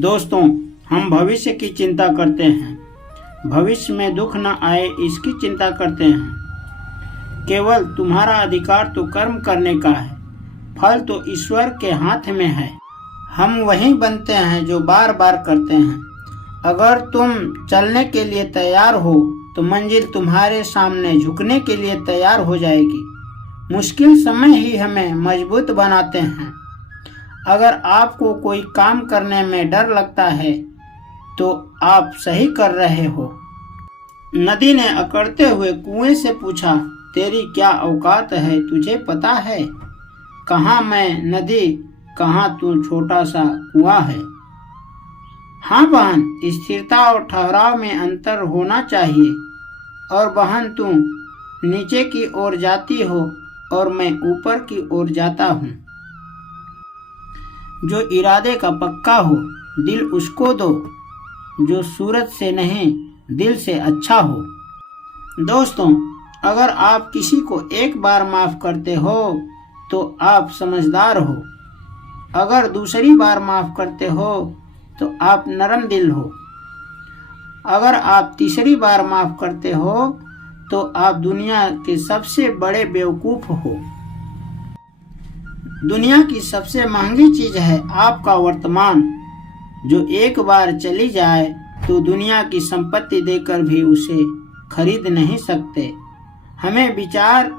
दोस्तों, हम भविष्य की चिंता करते हैं, भविष्य में दुख न आए इसकी चिंता करते हैं। केवल तुम्हारा अधिकार तो कर्म करने का है, फल तो ईश्वर के हाथ में है। हम वही बनते हैं जो बार बार करते हैं। अगर तुम चलने के लिए तैयार हो तो मंजिल तुम्हारे सामने झुकने के लिए तैयार हो जाएगी। मुश्किल समय ही हमें मजबूत बनाते हैं। अगर आपको कोई काम करने में डर लगता है तो आप सही कर रहे हो। नदी ने अकड़ते हुए कुएं से पूछा, तेरी क्या औकात है, तुझे पता है? कहाँ मैं नदी, कहाँ तू छोटा सा कुआं है। हाँ बहन, स्थिरता और ठहराव में अंतर होना चाहिए। और बहन, तुम नीचे की ओर जाती हो और मैं ऊपर की ओर जाता हूँ। जो इरादे का पक्का हो दिल उसको दो, जो सूरत से नहीं दिल से अच्छा हो। दोस्तों, अगर आप किसी को एक बार माफ करते हो तो आप समझदार हो। अगर दूसरी बार माफ करते हो तो आप नरम दिल हो। अगर आप तीसरी बार माफ करते हो तो आप दुनिया के सबसे बड़े बेवकूफ हो। दुनिया की सबसे महंगी चीज है आपका वर्तमान, जो एक बार चली जाए तो दुनिया की संपत्ति देकर भी उसे खरीद नहीं सकते। हमें विचार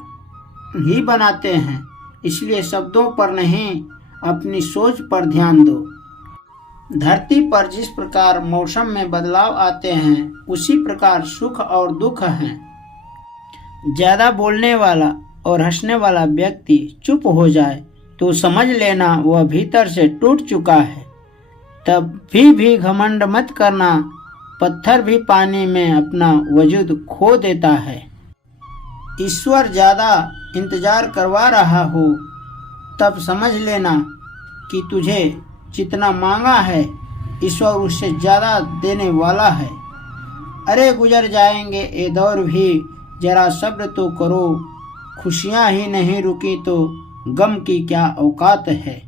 ही बनाते हैं, इसलिए शब्दों पर नहीं अपनी सोच पर ध्यान दो। धरती पर जिस प्रकार मौसम में बदलाव आते हैं उसी प्रकार सुख और दुख हैं। ज्यादा बोलने वाला और हंसने वाला व्यक्ति चुप हो जाए तो समझ लेना वह भीतर से टूट चुका है। तब भी घमंड मत करना, पत्थर भी पानी में अपना वजूद खो देता है। ईश्वर ज्यादा इंतजार करवा रहा हो तब समझ लेना कि तुझे जितना मांगा है ईश्वर उससे ज्यादा देने वाला है। अरे गुजर जाएंगे ये दौर भी, जरा सब्र तो करो। खुशियां ही नहीं रुकी तो गम की क्या औकात है।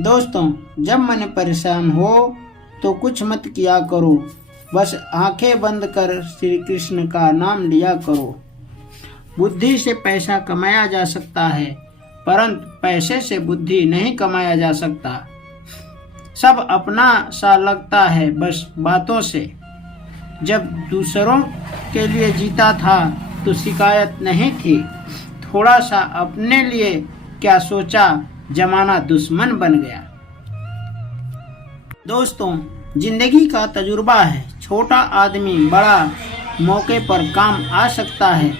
दोस्तों, जब मन परेशान हो तो कुछ मत किया करो, बस आंखें बंद कर श्री कृष्ण का नाम लिया करो। बुद्धि से पैसा कमाया जा सकता है, परंतु पैसे से बुद्धि नहीं कमाया जा सकता। सब अपना सा लगता है बस बातों से। जब दूसरों के लिए जीता था तो शिकायत नहीं थी, थोड़ा सा अपने लिए क्या सोचा, जमाना दुश्मन बन गया। दोस्तों, जिंदगी का तजुर्बा है, छोटा आदमी बड़ा मौके पर काम आ सकता है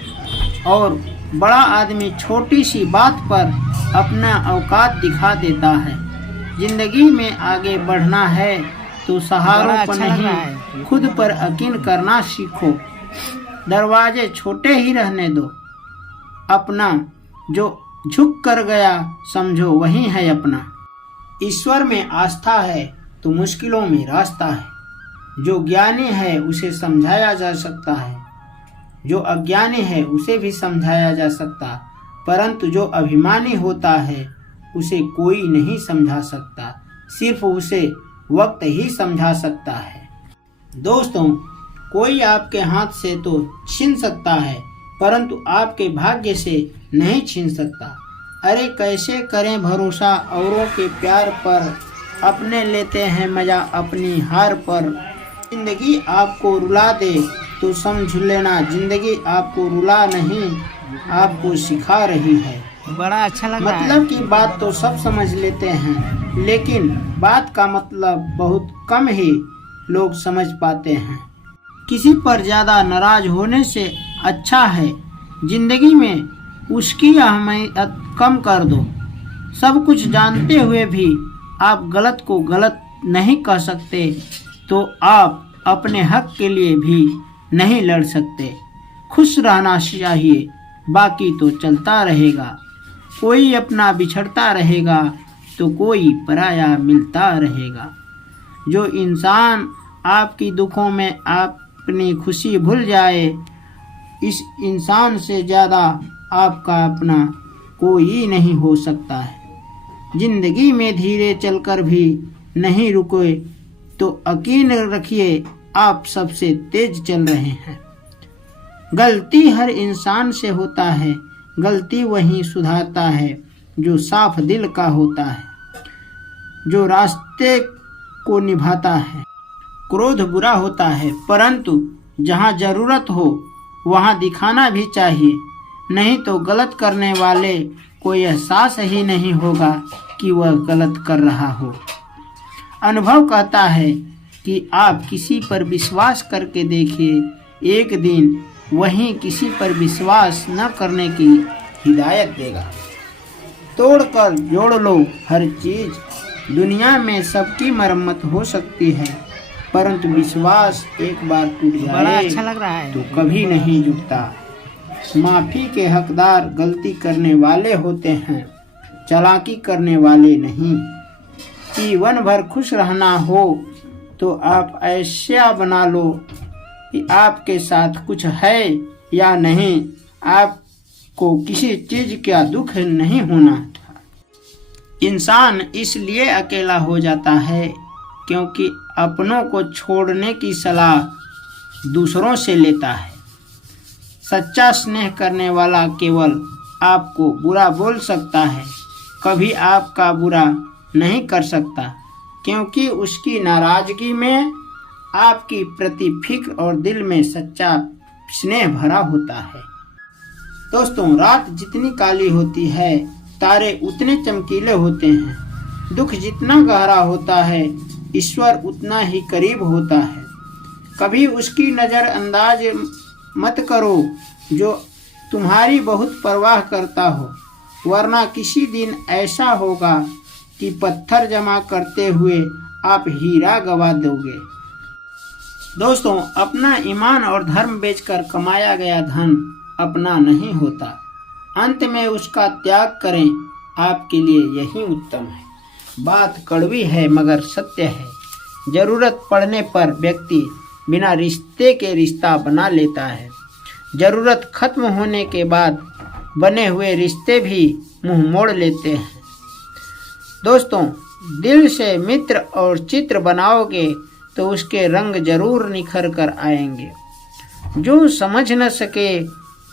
और बड़ा आदमी छोटी सी बात पर अपना औकात दिखा देता है। जिंदगी में आगे बढ़ना है तो सहारों पर नहीं खुद पर यकीन करना सीखो। दरवाजे छोटे ही रहने दो, अपना जो झुक कर गया समझो वही है अपना। ईश्वर में आस्था है तो मुश्किलों में रास्ता है। जो ज्ञानी है उसे समझाया जा सकता है, जो अज्ञानी है उसे भी समझाया जा सकता, परंतु जो अभिमानी होता है उसे कोई नहीं समझा सकता, सिर्फ उसे वक्त ही समझा सकता है। दोस्तों, कोई आपके हाथ से तो छीन सकता है परंतु आपके भाग्य से नहीं छीन सकता। अरे कैसे करें भरोसा औरों के प्यार पर, अपने लेते हैं मजा अपनी हार पर। जिंदगी आपको रुला दे तो समझ लेना जिंदगी आपको रुला नहीं, आपको सिखा रही है। बड़ा अच्छा लग रहा है। मतलब की बात तो सब समझ लेते हैं, लेकिन बात का मतलब बहुत कम ही लोग समझ पाते हैं। किसी पर ज्यादा नाराज होने से अच्छा है जिंदगी में उसकी अहमियत कम कर दो। सब कुछ जानते हुए भी आप गलत को गलत नहीं कह सकते तो आप अपने हक के लिए भी नहीं लड़ सकते। खुश रहना चाहिए, बाकी तो चलता रहेगा। कोई अपना बिछड़ता रहेगा तो कोई पराया मिलता रहेगा। जो इंसान आपकी दुखों में अपनी खुशी भूल जाए, इस इंसान से ज़्यादा आपका अपना कोई नहीं हो सकता है। जिंदगी में धीरे चलकर भी नहीं रुके तो यकीन रखिए आप सबसे तेज चल रहे हैं। गलती हर इंसान से होता है, गलती वही सुधारता है जो साफ दिल का होता है, जो रास्ते को निभाता है। क्रोध बुरा होता है, परंतु जहाँ जरूरत हो वहाँ दिखाना भी चाहिए, नहीं तो गलत करने वाले को एहसास ही नहीं होगा कि वह गलत कर रहा हो। अनुभव कहता है कि आप किसी पर विश्वास करके देखिए, एक दिन वही किसी पर विश्वास न करने की हिदायत देगा। तोड़कर जोड़ लो हर चीज। दुनिया में सबकी मरम्मत हो सकती है, परंतु विश्वास एक बार टूट जाए अच्छा लग रहा है तो कभी नहीं जुटता। माफी के हकदार गलती करने वाले होते हैं, चालाकी करने वाले नहीं। जीवन भर खुश रहना हो तो आप ऐसा बना लो कि आपके साथ कुछ है या नहीं, आपको किसी चीज का दुख नहीं होना। इंसान इसलिए अकेला हो जाता है क्योंकि अपनों को छोड़ने की सलाह दूसरों से लेता है। सच्चा स्नेह करने वाला केवल आपको बुरा बोल सकता है, कभी आपका बुरा नहीं कर सकता, क्योंकि उसकी नाराजगी में आपकी प्रति फिक्र और दिल में सच्चा स्नेह भरा होता है। दोस्तों, रात जितनी काली होती है तारे उतने चमकीले होते हैं। दुख जितना गहरा होता है ईश्वर उतना ही करीब होता है। कभी उसकी नज़रअंदाज मत करो जो तुम्हारी बहुत परवाह करता हो, वरना किसी दिन ऐसा होगा कि पत्थर जमा करते हुए आप हीरा गवा दोगे। दोस्तों, अपना ईमान और धर्म बेचकर कमाया गया धन अपना नहीं होता, अंत में उसका त्याग करें, आपके लिए यही उत्तम है। बात कड़वी है मगर सत्य है। जरूरत पड़ने पर व्यक्ति बिना रिश्ते के रिश्ता बना लेता है। जरूरत खत्म होने के बाद बने हुए रिश्ते भी मुंह मोड़ लेते हैं। दोस्तों, दिल से मित्र और चित्र बनाओगे तो उसके रंग जरूर निखर कर आएंगे। जो समझ न सके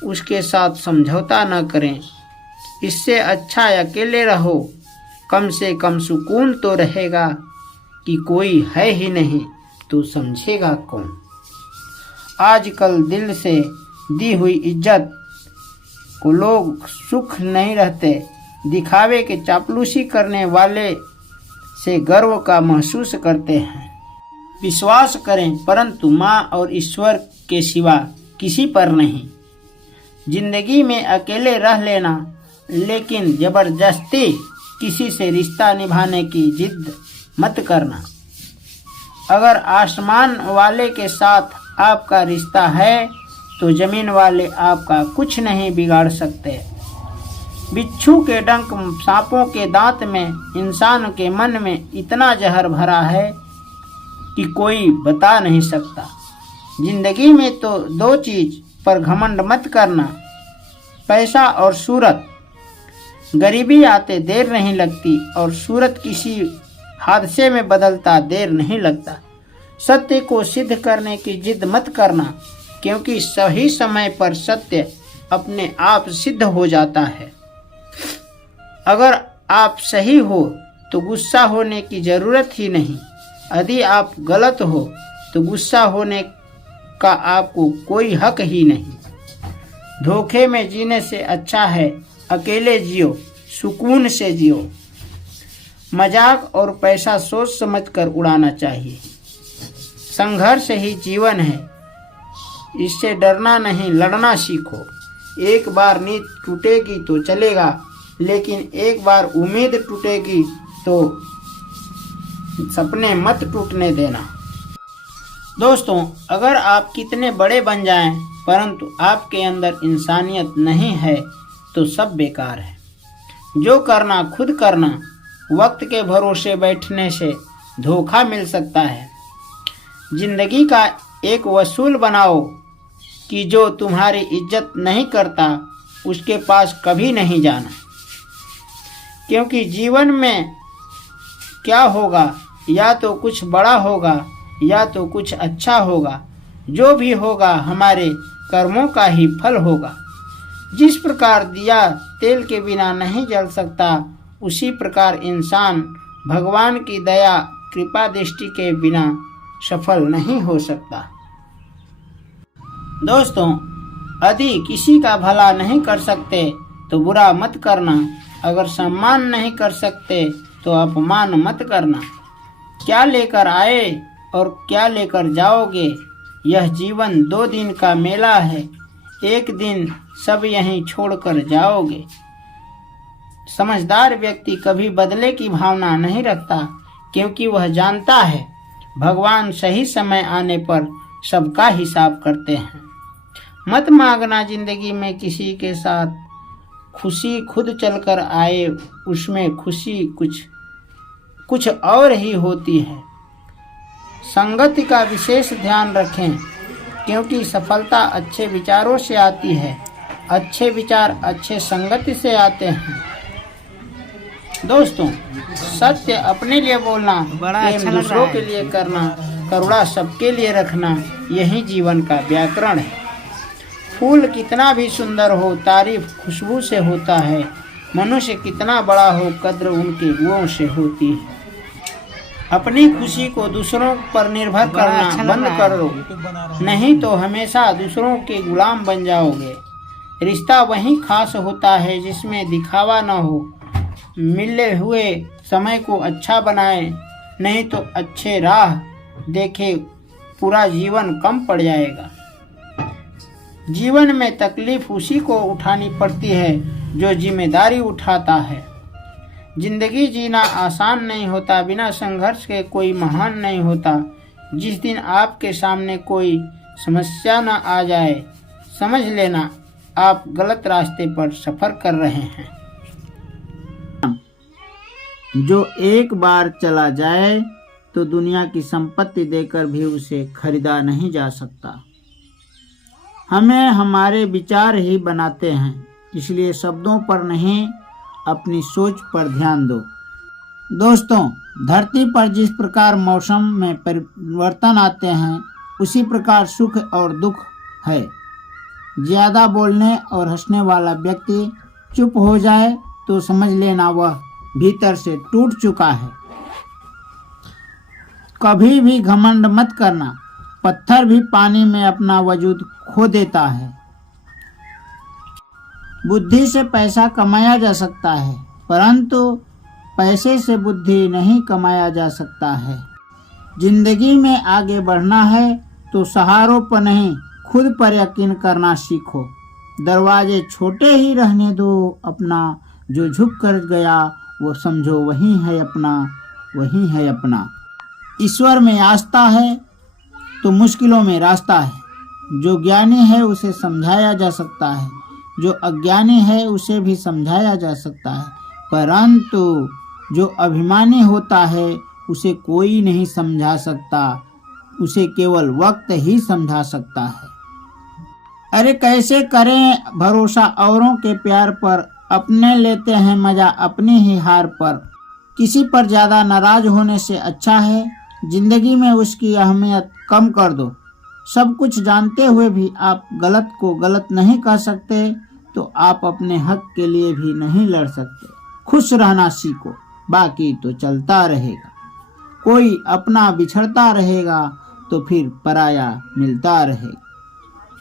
उसके साथ समझौता न करें। इससे अच्छा अकेले रहो, कम से कम सुकून तो रहेगा कि कोई है ही नहीं तो समझेगा कौन। आजकल दिल से दी हुई इज्जत को लोग सुख नहीं रहते, दिखावे के चापलूसी करने वाले से गर्व का महसूस करते हैं। विश्वास करें, परंतु माँ और ईश्वर के सिवा किसी पर नहीं। जिंदगी में अकेले रह लेना, लेकिन जबरदस्ती किसी से रिश्ता निभाने की जिद मत करना। अगर आसमान वाले के साथ आपका रिश्ता है तो जमीन वाले आपका कुछ नहीं बिगाड़ सकते। बिच्छू के डंक, सांपों के दांत में, इंसान के मन में इतना जहर भरा है कि कोई बता नहीं सकता। जिंदगी में तो दो चीज पर घमंड मत करना, पैसा और सूरत। गरीबी आते देर नहीं लगती और सूरत किसी हादसे में बदलता देर नहीं लगता। सत्य को सिद्ध करने की जिद मत करना, क्योंकि सही समय पर सत्य अपने आप सिद्ध हो जाता है। अगर आप सही हो तो गुस्सा होने की जरूरत ही नहीं। यदि आप गलत हो तो गुस्सा होने का आपको कोई हक ही नहीं। धोखे में जीने से अच्छा है अकेले जियो, सुकून से जियो। मजाक और पैसा सोच समझकर उड़ाना चाहिए। संघर्ष ही जीवन है, इससे डरना नहीं, लड़ना सीखो। एक बार नींद टूटेगी तो चलेगा, लेकिन एक बार उम्मीद टूटेगी तो सपने मत टूटने देना। दोस्तों, अगर आप कितने बड़े बन जाएं, परंतु आपके अंदर इंसानियत नहीं है तो सब बेकार है। जो करना खुद करना। वक्त के भरोसे बैठने से धोखा मिल सकता है। जिंदगी का एक वसूल बनाओ कि जो तुम्हारी इज्जत नहीं करता उसके पास कभी नहीं जाना, क्योंकि जीवन में क्या होगा या तो कुछ बड़ा होगा या तो कुछ अच्छा होगा। जो भी होगा हमारे कर्मों का ही फल होगा। जिस प्रकार दिया तेल के बिना नहीं जल सकता, उसी प्रकार इंसान भगवान की दया कृपा दृष्टि के बिना सफल नहीं हो सकता। दोस्तों, यदि किसी का भला नहीं कर सकते तो बुरा मत करना। अगर सम्मान नहीं कर सकते तो अपमान मत करना। क्या लेकर आए और क्या लेकर जाओगे? यह जीवन 2 दिन का मेला है। एक दिन सब यहीं छोड़कर जाओगे। समझदार व्यक्ति कभी बदले की भावना नहीं रखता, क्योंकि वह जानता है भगवान सही समय आने पर सबका हिसाब करते हैं। मत मांगना जिंदगी में किसी के साथ खुशी खुद चलकर आए, उसमें खुशी कुछ और ही होती है। संगति का विशेष ध्यान रखें, क्योंकि सफलता अच्छे विचारों से आती है। अच्छे विचार अच्छे संगति से आते हैं। दोस्तों, सत्य अपने लिए बोलना, प्रेम दूसरों के लिए करना, करुणा सबके लिए रखना, यही जीवन का व्याकरण है। फूल कितना भी सुंदर हो, तारीफ खुशबू से होता है। मनुष्य कितना बड़ा हो, कद्र उनके गुणों से होती है। अपनी खुशी को दूसरों पर निर्भर करना बंद कर दो, नहीं तो हमेशा दूसरों के गुलाम बन जाओगे। रिश्ता वही खास होता है जिसमें दिखावा न हो। मिले हुए समय को अच्छा बनाए, नहीं तो अच्छे राह देखे पूरा जीवन कम पड़ जाएगा। जीवन में तकलीफ उसी को उठानी पड़ती है जो जिम्मेदारी उठाता है। जिंदगी जीना आसान नहीं होता, बिना संघर्ष के कोई महान नहीं होता। जिस दिन आपके सामने कोई समस्या न आ जाए, समझ लेना आप गलत रास्ते पर सफर कर रहे हैं। जो एक बार चला जाए तो दुनिया की संपत्ति देकर भी उसे खरीदा नहीं जा सकता। हमें हमारे विचार ही बनाते हैं, इसलिए शब्दों पर नहीं, अपनी सोच पर ध्यान दो। दोस्तों, धरती पर जिस प्रकार मौसम में परिवर्तन आते हैं, उसी प्रकार सुख और दुख है। ज्यादा बोलने और हंसने वाला व्यक्ति चुप हो जाए तो समझ लेना वह भीतर से टूट चुका है। कभी भी घमंड मत करना, पत्थर भी पानी में अपना वजूद खो देता है। बुद्धि से पैसा कमाया जा सकता है, परंतु पैसे से बुद्धि नहीं कमाया जा सकता है। जिंदगी में आगे बढ़ना है तो सहारों पर नहीं, खुद पर यकीन करना सीखो। दरवाजे छोटे ही रहने दो अपना, जो झुक कर गया वो समझो वही है अपना, वही है अपना। ईश्वर में आस्था है तो मुश्किलों में रास्ता है। जो ज्ञानी है उसे समझाया जा सकता है, जो अज्ञानी है उसे भी समझाया जा सकता है, परंतु जो अभिमानी होता है उसे कोई नहीं समझा सकता, उसे केवल वक्त ही समझा सकता है। अरे कैसे करें भरोसा औरों के प्यार पर, अपने लेते हैं मजा अपनी ही हार पर। किसी पर ज्यादा नाराज होने से अच्छा है जिंदगी में उसकी अहमियत कम कर दो। सब कुछ जानते हुए भी आप गलत को गलत नहीं कह सकते, तो आप अपने हक के लिए भी नहीं लड़ सकते। खुश रहना सीखो, बाकी तो चलता रहेगा। कोई अपना बिछड़ता रहेगा तो फिर पराया मिलता रहेगा।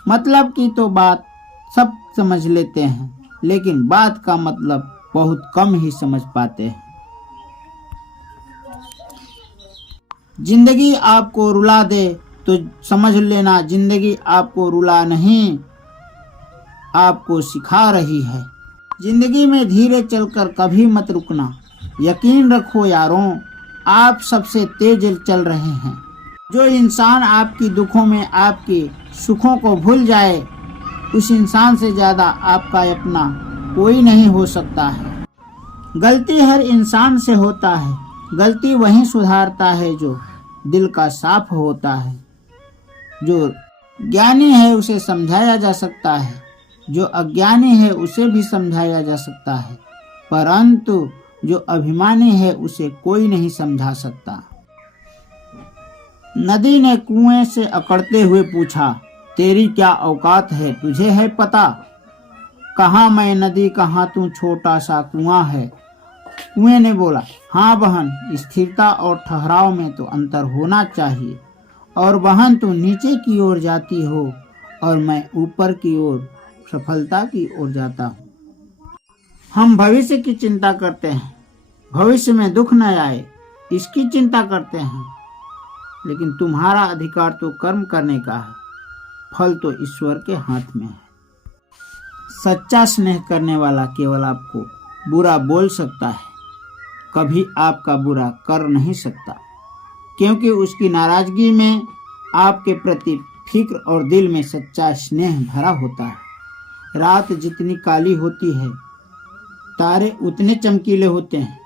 मतलब की तो बात सब समझ लेते हैं, लेकिन बात का मतलब बहुत कम ही समझ पाते हैं। जिंदगी आपको रुला दे तो समझ लेना जिंदगी आपको रुला नहीं, आपको सिखा रही है। जिंदगी में धीरे चलकर कभी मत रुकना। यकीन रखो यारों, आप सबसे तेज चल रहे हैं। जो इंसान आपकी दुखों में आपके सुखों को भूल जाए, उस इंसान से ज्यादा आपका अपना कोई नहीं हो सकता है। गलती हर इंसान से होता है, गलती वही सुधारता है जो दिल का साफ होता है। जो ज्ञानी है उसे समझाया जा सकता है, जो अज्ञानी है उसे भी समझाया जा सकता है, परंतु जो अभिमानी है उसे कोई नहीं समझा सकता। नदी ने कुएं से अकड़ते हुए पूछा, तेरी क्या औकात है, तुझे है पता? कहाँ मैं नदी, कहाँ तू छोटा सा कुआं है। कुएं ने बोला, हाँ बहन, स्थिरता और ठहराव में तो अंतर होना चाहिए। और बहन, तू नीचे की ओर जाती हो और मैं ऊपर की ओर सफलता की ओर जाता हूँ। हम भविष्य की चिंता करते हैं, भविष्य में दुख न आए इसकी चिंता करते हैं, लेकिन तुम्हारा अधिकार तो कर्म करने का है, फल तो ईश्वर के हाथ में है। सच्चा स्नेह करने वाला केवल आपको बुरा बोल सकता है, कभी आपका बुरा कर नहीं सकता, क्योंकि उसकी नाराजगी में आपके प्रति फिक्र और दिल में सच्चा स्नेह भरा होता है। रात जितनी काली होती है, तारे उतने चमकीले होते हैं।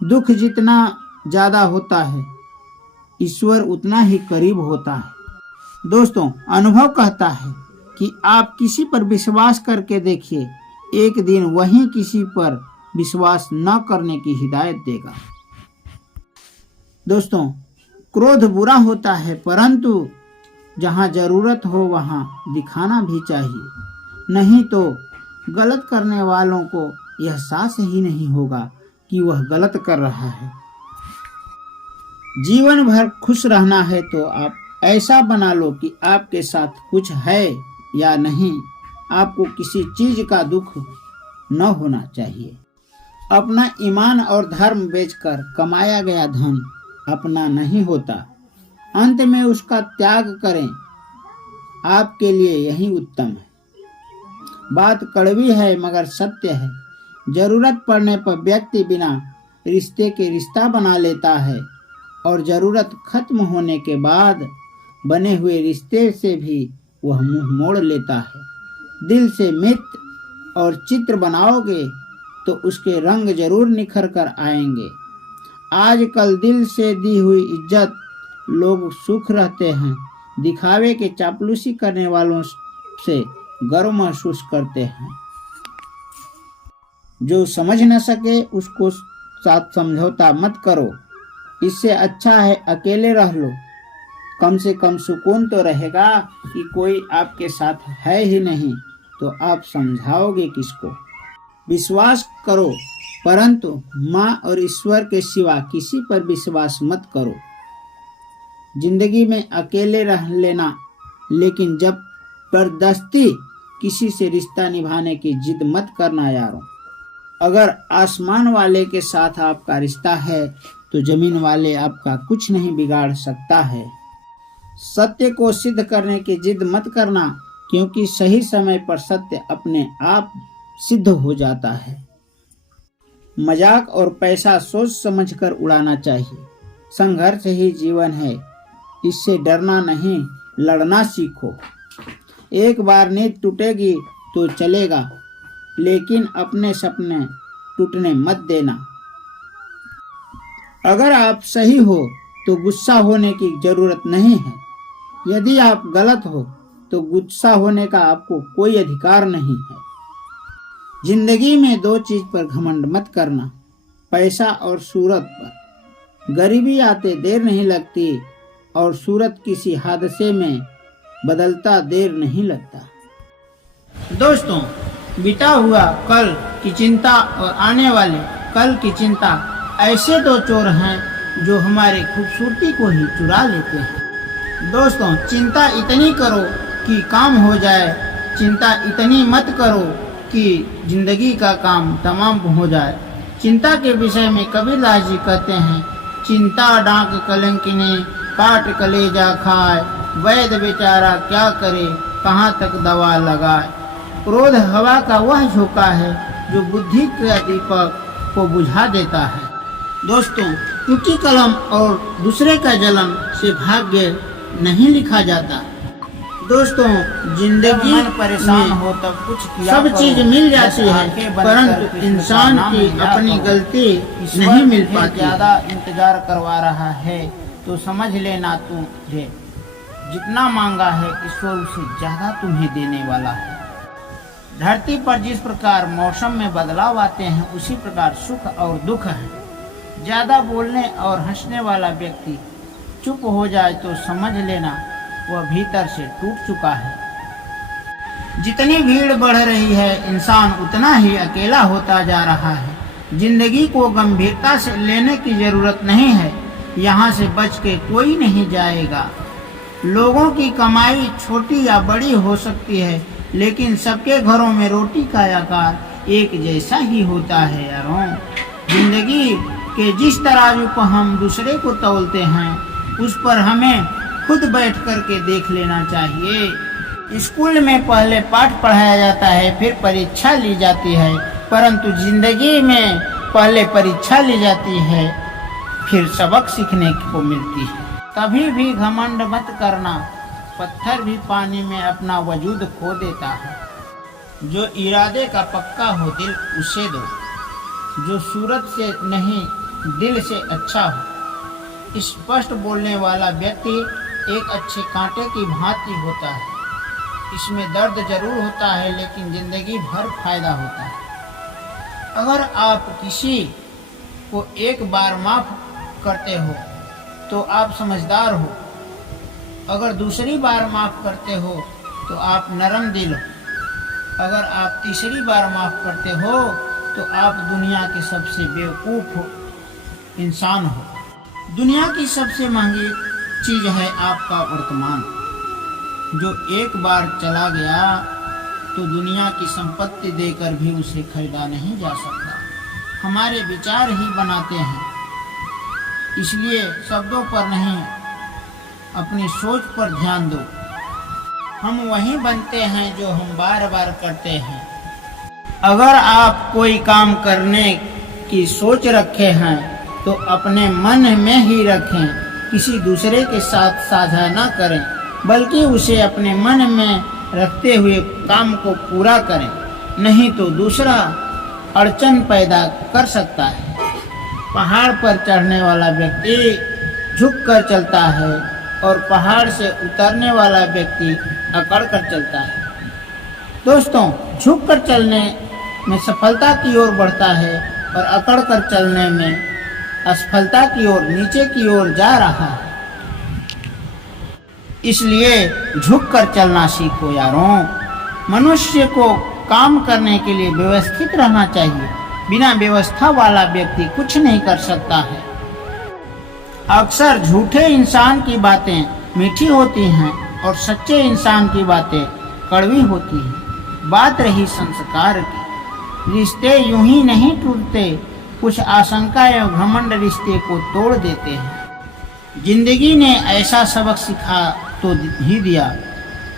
दुख जितना ज्यादा होता है, ईश्वर उतना ही करीब होता है। दोस्तों, अनुभव कहता है कि आप किसी पर विश्वास करके देखिए, एक दिन वही किसी पर विश्वास न करने की हिदायत देगा। दोस्तों, क्रोध बुरा होता है, परंतु जहाँ जरूरत हो वहाँ दिखाना भी चाहिए, नहीं तो गलत करने वालों को एहसास ही नहीं होगा कि वह गलत कर रहा है। जीवन भर खुश रहना है तो आप ऐसा बना लो कि आपके साथ कुछ है या नहीं, आपको किसी चीज का दुख न होना चाहिए। अपना ईमान और धर्म बेचकर कमाया गया धन अपना नहीं होता, अंत में उसका त्याग करें, आपके लिए यही उत्तम है। बात कड़वी है मगर सत्य है। जरूरत पड़ने पर व्यक्ति बिना रिश्ते के रिश्ता बना लेता है और जरूरत खत्म होने के बाद बने हुए रिश्ते से भी वह मुंह मोड़ लेता है। दिल से मित्र और चित्र बनाओगे तो उसके रंग जरूर निखर कर आएंगे। आजकल दिल से दी हुई इज्जत लोग सुख रहते हैं, दिखावे के चापलूसी करने वालों से गर्व महसूस करते हैं। जो समझ न सके उसको साथ समझौता मत करो, इससे अच्छा है अकेले रह लो। कम से कम सुकून तो रहेगा कि कोई आपके साथ है ही नहीं, तो आप समझाओगे किसको। विश्वास करो, परंतु माँ और ईश्वर के सिवा किसी पर विश्वास मत करो। जिंदगी में अकेले रह लेना, लेकिन जबरदस्ती किसी से रिश्ता निभाने की जिद मत करना यारों। अगर आसमान वाले के साथ आपका रिश्ता है तो जमीन वाले आपका कुछ नहीं बिगाड़ सकता है। सत्य को सिद्ध करने की जिद मत करना, क्योंकि सही समय पर सत्य अपने आप सिद्ध हो जाता है। मजाक और पैसा सोच समझकर उड़ाना चाहिए। संघर्ष ही जीवन है, इससे डरना नहीं, लड़ना सीखो। एक बार नींद टूटेगी तो चलेगा, लेकिन अपने सपने टूटने मत देना। अगर आप सही हो तो गुस्सा होने की जरूरत नहीं है। यदि आप गलत हो तो गुस्सा होने का आपको कोई अधिकार नहीं है। जिंदगी में दो चीज पर घमंड मत करना, पैसा और सूरत पर। गरीबी आते देर नहीं लगती और सूरत किसी हादसे में बदलता देर नहीं लगता। दोस्तों, बीता हुआ कल की चिंता और आने वाले कल की चिंता ऐसे दो चोर हैं जो हमारी खूबसूरती को ही चुरा लेते हैं। दोस्तों, चिंता इतनी करो कि काम हो जाए, चिंता इतनी मत करो कि जिंदगी का काम तमाम हो जाए। चिंता के विषय में कबीरदास जी कहते हैं, चिंता डांक कलंकिनी काट कलेजा खाए, वैद्य बेचारा क्या करे कहाँ तक दवा लगाए। क्रोध हवा का वह झोंका है जो बुद्धि के दीपक को बुझा देता है। दोस्तों, टूटी कलम और दूसरे का जलन से भाग्य नहीं लिखा जाता। दोस्तों, जिंदगी में परेशान हो तब कुछ सब चीज मिल जाती है, परंतु इंसान की अपनी गलती नहीं मिल पाती। ज्यादा इंतजार करवा रहा है तो समझ लेना तुझे जितना मांगा है ईश्वर उसे ज्यादा तुम्हें देने वाला है। धरती पर जिस प्रकार मौसम में बदलाव आते हैं, उसी प्रकार सुख और दुख है। ज्यादा बोलने और हंसने वाला व्यक्ति चुप हो जाए तो समझ लेना वह भीतर से टूट चुका है। जितनी भीड़ बढ़ रही है इंसान उतना ही अकेला होता जा रहा है। जिंदगी को गंभीरता से लेने की जरूरत नहीं है, यहाँ से बच के कोई नहीं जाएगा। लोगों की कमाई छोटी या बड़ी हो सकती है, लेकिन सबके घरों में रोटी का आकार एक जैसा ही होता है यारों। जिंदगी के जिस तराजू पर हम दूसरे को तौलते हैं उस पर हमें खुद बैठ कर के देख लेना चाहिए। स्कूल में पहले पाठ पढ़ाया जाता है, फिर परीक्षा ली जाती है, परंतु जिंदगी में पहले परीक्षा ली जाती है, फिर सबक सीखने को मिलती है। कभी भी घमंड मत करना, पत्थर भी पानी में अपना वजूद खो देता है। जो इरादे का पक्का हो दिल उसे दो, जो सूरत से नहीं दिल से अच्छा हो। स्पष्ट बोलने वाला व्यक्ति एक अच्छे कांटे की भांति होता है। इसमें दर्द जरूर होता है, लेकिन जिंदगी भर फायदा होता है। अगर आप किसी को एक बार माफ करते हो तो आप समझदार हो। अगर दूसरी बार माफ करते हो तो आप नरम दिल हो। अगर आप तीसरी बार माफ करते हो तो आप दुनिया के सबसे बेवकूफ इंसान हो। दुनिया की सबसे महंगी चीज है आपका वर्तमान, जो एक बार चला गया तो दुनिया की संपत्ति देकर भी उसे खरीदा नहीं जा सकता। हमारे विचार ही बनाते हैं, इसलिए शब्दों पर नहीं अपनी सोच पर ध्यान दो। हम वही बनते हैं जो हम बार बार करते हैं। अगर आप कोई काम करने की सोच रखे हैं तो अपने मन में ही रखें, किसी दूसरे के साथ साझा ना करें, बल्कि उसे अपने मन में रखते हुए काम को पूरा करें, नहीं तो दूसरा अड़चन पैदा कर सकता है। पहाड़ पर चढ़ने वाला व्यक्ति झुक कर चलता है और पहाड़ से उतरने वाला व्यक्ति अकड़ कर चलता है। दोस्तों, झुक कर चलने में सफलता की ओर बढ़ता है और अकड़ कर चलने में असफलता की ओर, नीचे की ओर जा रहा है। इसलिए झुक कर चलना सीखो यारों। मनुष्य को काम करने के लिए व्यवस्थित रहना चाहिए। बिना व्यवस्था वाला व्यक्ति कुछ नहीं कर सकता है। अक्सर झूठे इंसान की बातें मीठी होती हैं और सच्चे इंसान की बातें कड़वी होती हैं। बात रही संस्कार की, रिश्ते यूं ही नहीं टूटते, कुछ आशंका एवं घमंड रिश्ते को तोड़ देते हैं। जिंदगी ने ऐसा सबक सिखा तो ही दिया,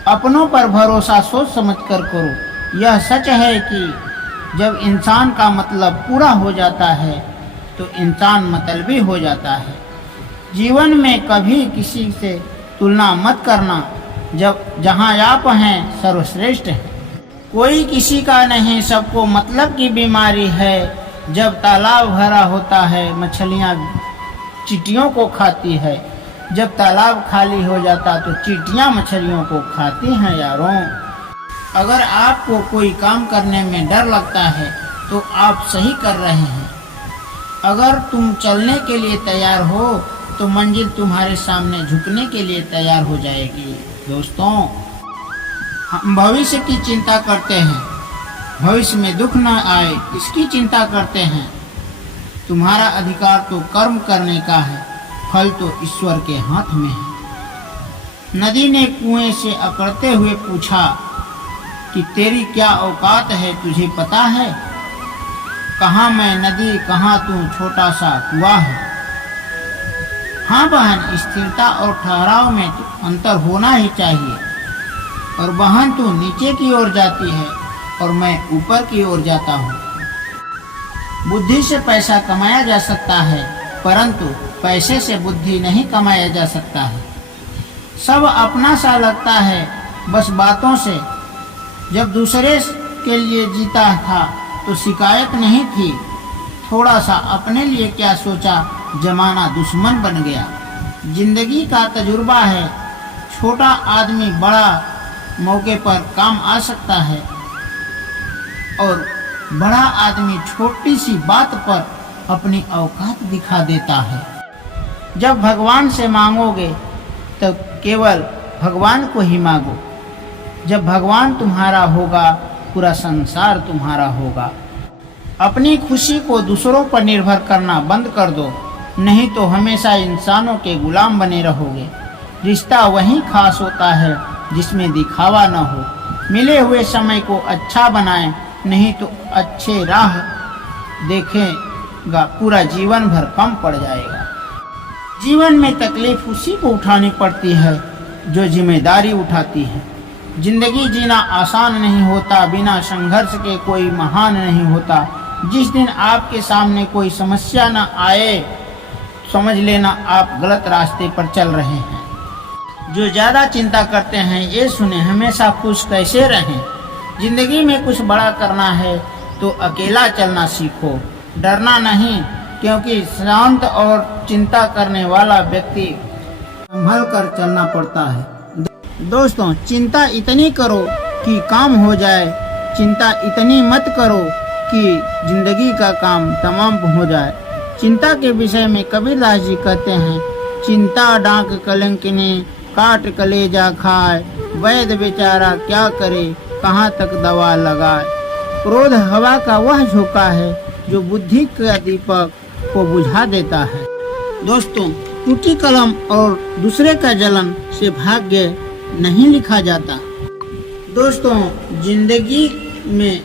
अपनों पर भरोसा सोच समझ कर करो। यह सच है कि जब इंसान का मतलब पूरा हो जाता है तो इंसान मतलबी हो जाता है। जीवन में कभी किसी से तुलना मत करना, जब जहाँ आप हैं सर्वश्रेष्ठ है। कोई किसी का नहीं, सबको मतलब की बीमारी है। जब तालाब भरा होता है मछलियाँ चींटियों को खाती है, जब तालाब खाली हो जाता तो चींटियाँ मछलियों को खाती हैं यारों। अगर आपको कोई काम करने में डर लगता है तो आप सही कर रहे हैं। अगर तुम चलने के लिए तैयार हो तो मंजिल तुम्हारे सामने झुकने के लिए तैयार हो जाएगी। दोस्तों, हम भविष्य की चिंता करते हैं, भविष्य में दुख न आए इसकी चिंता करते हैं। तुम्हारा अधिकार तो कर्म करने का है, फल तो ईश्वर के हाथ में है। नदी ने कुएं से अकड़ते हुए पूछा कि तेरी क्या औकात है, तुझे पता है? कहाँ मैं नदी, कहाँ तू छोटा सा कुआं है। हाँ बहन, स्थिरता और ठहराव में तो अंतर होना ही चाहिए। और बहन तू नीचे की ओर जाती है और मैं ऊपर की ओर जाता हूँ। बुद्धि से पैसा कमाया जा सकता है, परंतु पैसे से बुद्धि नहीं कमाया जा सकता है। सब अपना सा लगता है बस बातों से। जब दूसरे के लिए जीता था तो शिकायत नहीं थी, थोड़ा सा अपने लिए क्या सोचा, जमाना दुश्मन बन गया। जिंदगी का तजुर्बा है, छोटा आदमी बड़ा मौके पर काम आ सकता है और बड़ा आदमी छोटी सी बात पर अपनी औकात दिखा देता है। जब भगवान से मांगोगे तो केवल भगवान को ही मांगो। जब भगवान तुम्हारा होगा, पूरा संसार तुम्हारा होगा। अपनी खुशी को दूसरों पर निर्भर करना बंद कर दो, नहीं तो हमेशा इंसानों के गुलाम बने रहोगे। रिश्ता वही खास होता है जिसमें दिखावा न हो। मिले हुए समय को अच्छा बनाएं, नहीं तो अच्छे राह देखेगा पूरा जीवन भर कम पड़ जाएगा। जीवन में तकलीफ उसी को उठानी पड़ती है जो जिम्मेदारी उठाती है। जिंदगी जीना आसान नहीं होता, बिना संघर्ष के कोई महान नहीं होता। जिस दिन आपके सामने कोई समस्या न आए, समझ लेना आप गलत रास्ते पर चल रहे हैं। जो ज्यादा चिंता करते हैं ये सुने, हमेशा खुश कैसे रहें। जिंदगी में कुछ बड़ा करना है तो अकेला चलना सीखो, डरना नहीं, क्योंकि शांत और चिंता करने वाला व्यक्ति संभल कर चलना पड़ता है। दोस्तों, चिंता इतनी करो कि काम हो जाए, चिंता इतनी मत करो कि जिंदगी का काम तमाम हो जाए। चिंता के विषय में कबीरदास जी कहते हैं, चिंता डांक कलंकिनी काट कलेजा खाए, वैद्य बेचारा क्या करे कहाँ तक दवा लगाए। क्रोध हवा का वह झोंका है जो बुद्धि का दीपक को बुझा देता है। दोस्तों, टूटी कलम और दूसरे का जलन से भाग्य नहीं लिखा जाता। दोस्तों, जिंदगी में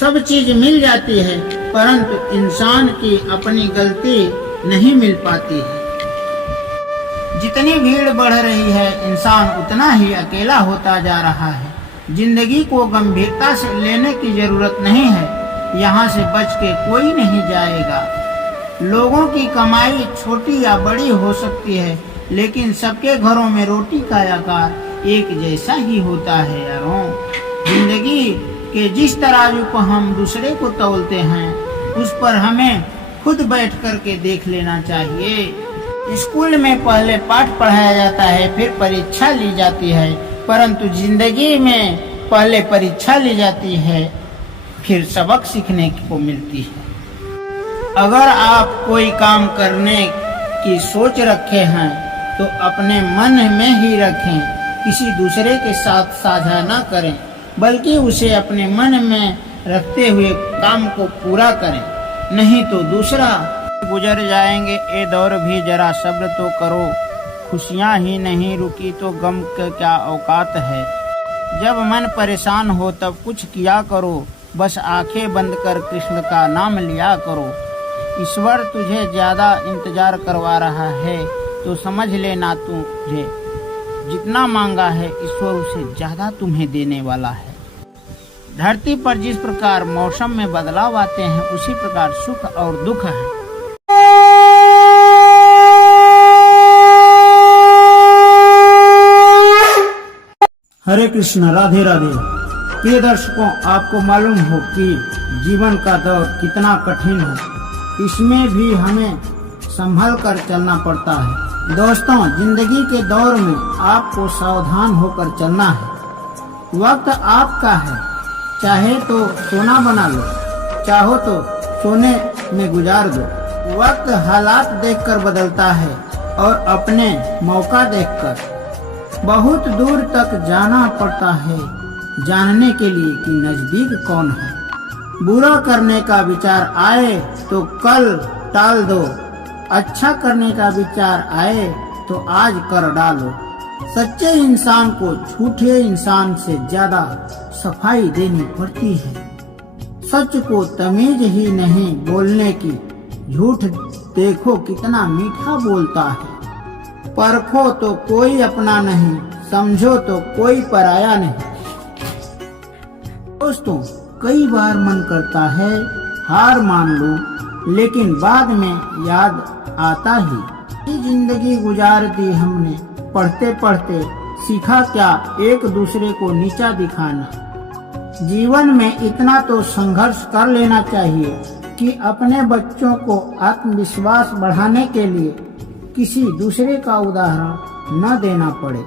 सब चीज मिल जाती है, परंतु इंसान की अपनी गलती नहीं मिल पाती है। जितनी भीड़ बढ़ रही है, इंसान उतना ही अकेला होता जा रहा है। जिंदगी को गंभीरता से लेने की जरूरत नहीं है, यहाँ से बच के कोई नहीं जाएगा। लोगों की कमाई छोटी या बड़ी हो सकती है, लेकिन सबके घरों में रोटी का आकार एक जैसा ही होता है यारों। जिंदगी के जिस तराजू को हम दूसरे को तौलते हैं, उस पर हमें खुद बैठ कर के देख लेना चाहिए। स्कूल में पहले पाठ पढ़ाया जाता है, फिर परीक्षा ली जाती है, परंतु जिंदगी में पहले परीक्षा ली जाती है, फिर सबक सीखने को मिलती है। अगर आप कोई काम करने की सोच रखे हैं तो अपने मन में ही रखें, किसी दूसरे के साथ साझा न करें, बल्कि उसे अपने मन में रखते हुए काम को पूरा करें, नहीं तो दूसरा गुजर जाएंगे ये दौर भी, जरा सब्र तो करो। खुशियाँ ही नहीं रुकी तो गम का क्या औकात है। जब मन परेशान हो तब कुछ किया करो, बस आंखें बंद कर कृष्ण का नाम लिया करो। ईश्वर तुझे ज्यादा इंतजार करवा रहा है तो समझ लेना, तुझे जितना मांगा है ईश्वर उसे ज्यादा तुम्हें देने वाला है। धरती पर जिस प्रकार मौसम में बदलाव आते हैं, उसी प्रकार सुख और दुख है। हरे कृष्ण, राधे राधे। प्रिय दर्शकों, आपको मालूम हो कि जीवन का दौर कितना कठिन है, इसमें भी हमें संभल कर चलना पड़ता है। दोस्तों, जिंदगी के दौर में आपको सावधान होकर चलना है। वक्त आपका है, चाहे तो सोना बना लो, चाहो तो सोने में गुजार दो। वक्त हालात देखकर बदलता है और अपने मौका देखकर। बहुत दूर तक जाना पड़ता है जानने के लिए कि नजदीक कौन है। बुरा करने का विचार आए तो कल टाल दो, अच्छा करने का विचार आए तो आज कर डालो। सच्चे इंसान को झूठे इंसान से ज्यादा सफाई देनी पड़ती है। सच को तमीज ही नहीं बोलने की, झूठ देखो कितना मीठा बोलता है। परखो तो कोई अपना नहीं, समझो तो कोई पराया नहीं। दोस्तों, कई बार मन करता है हार मान लो, लेकिन बाद में याद आता ही जिंदगी गुजार दी हमने। पढ़ते पढ़ते सीखा क्या एक दूसरे को नीचा दिखाना। जीवन में इतना तो संघर्ष कर लेना चाहिए कि अपने बच्चों को आत्मविश्वास बढ़ाने के लिए किसी दूसरे का उदाहरण न देना पड़े।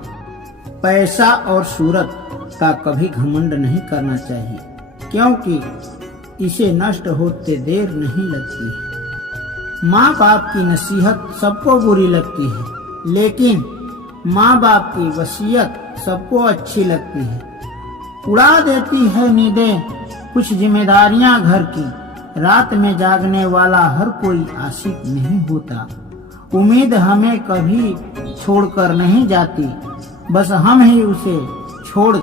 पैसा और सूरत का कभी घमंड नहीं करना चाहिए, क्योंकि इसे नष्ट होते देर नहीं लगती है। माँ बाप की नसीहत सबको बुरी लगती है, लेकिन माँ बाप की वसीयत सबको अच्छी लगती है। उड़ा देती है नींदें कुछ जिम्मेदारियां घर की, रात में जागने वाला हर कोई आशिक नहीं होता। उम्मीद हमें कभी छोड़कर नहीं जाती, बस हम ही उसे छोड़